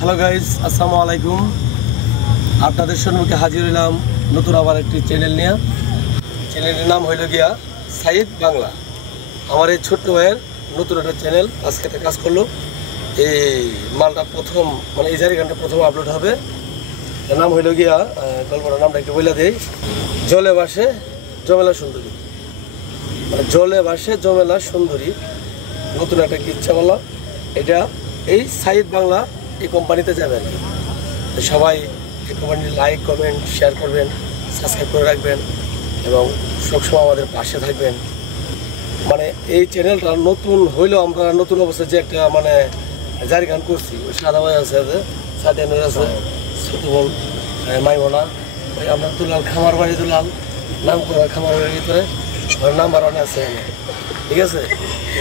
Hello guys, আসসালামু আলাইকুম। আপনাদের সম্মুখে হাজির হইলাম নতুন আবার একটি চ্যানেল নিয়ে। চ্যানেলের নাম হইল গিয়া সাইদ বাংলা। আমার এই ছোট্ট ভাইয়ের নতুন একটা চ্যানেল আজকে কাজ করলো। এই মালটা প্রথম এই জায়গাটা প্রথম আপলোড হবে। এর নাম হইল গিয়া গল্পটার নামটা একটু বলে দেই, জলে ভাসে জমেলা সুন্দরী। জলে ভাসে জমেলা সুন্দরী নতুন একটা কিচ্ছা বলা। এটা এই সাইদ বাংলা এই কোম্পানিতে যাবে আর কি। সবাই এই কোম্পানির লাইক কমেন্ট শেয়ার করবেন, সাবস্ক্রাইব করে রাখবেন এবং সবসময় আমাদের পাশে থাকবেন। এই চ্যানেলটা নতুন হইলেও আমরা নতুন অবস্থায় যে একটা জারি গান করছি, ওই সাদা ভাই আছে, সাদিয়ানুর আছে, সুতুবল মাইমনা, ওই আমরা দুলাল খামার বাড়ি, দুলাল নাম করা খামার বাড়ির ভিতরে ওর নাম্বার অনেক আছে, ঠিক আছে।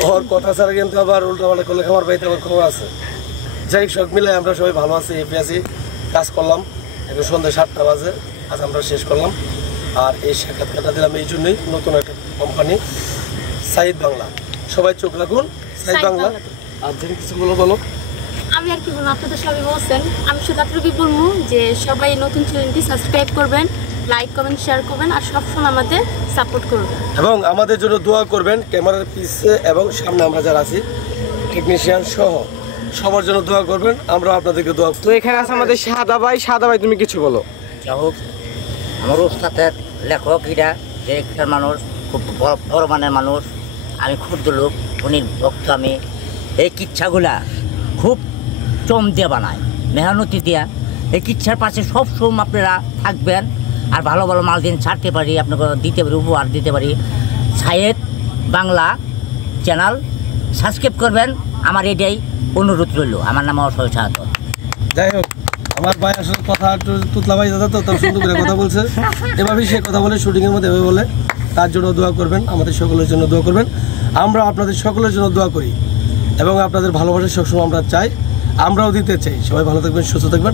ওর কথা ছাড়া কিন্তু আবার উল্টাপাল্টা করলে খামার বাড়িতে আবার খবর আছে। যাই সব মিলে আমরা সবাই ভালো আছি, এপি আছি, কাজ করলাম। এখন সন্ধ্যে 7টা বাজে, আজ আমরা শেষ করলাম। আর এই সাক্ষাৎকারটা দিলাম এই জন্যই, নতুন একটা কোম্পানি সাইদ বাংলা। সবাই চোখ রাখুন সাইদ বাংলা। আর যদি কিছু বলো। আমি আর কি বলবো, আপনাদের সবাই বলছেন, আমি শুধু আপনাকে বলবো যে সবাই নতুন চ্যানেলটি সাবস্ক্রাইব করবেন, লাইক কমেন্ট শেয়ার করবেন আর সবসময় আমাদের সাপোর্ট করবেন এবং আমাদের জন্য দোয়া করবেন। ক্যামেরার পিছে এবং সামনে আমরা যারা আছি টেকনিশিয়ান সহ সবার জন্য দোয়া করবেন। আমরা আপনাদেরকে দোয়া তো এখানে আছে আমাদের সাদা ভাই, তুমি কিছু বলো। যা হোক, আমার ওস্তাদের লেখক এরা, ডিরেক্টর মানুষ, খুব বড় মানের মানুষ। আমি ক্ষুদ্র লোক, উনি ভক্ত। আমি এই কিচ্ছাগুলা খুব চম দিয়ে বানাই, মেহনতি দিয়া। এই কিচ্ছার পাশে সব সময় আপনারা থাকবেন আর ভালো ভালো মাল দিন ছাড়তে পারি, আপনাকে দিতে পারি, উপহার দিতে পারি। সাইদ বাংলা চ্যানেল সাবস্ক্রাইব করবেন, আমার এটাই অনুরোধ রইল। আমার নাম অসহায় সাহায্য। যাই হোক, আমার ভাই আসলে কথা একটু তুতলা ভাই দাদা তো সুন্দর করে কথা বলছে। এভাবেই সে কথা বলে, শুটিংয়ের মধ্যে এভাবে বলে। তার জন্য দোয়া করবেন, আমাদের সকলের জন্য দোয়া করবেন। আমরা আপনাদের সকলের জন্য দোয়া করি এবং আপনাদের ভালোবাসা সবসময় আমরা চাই, আমরাও দিতে চাই। সবাই ভালো থাকবেন, সুস্থ থাকবেন।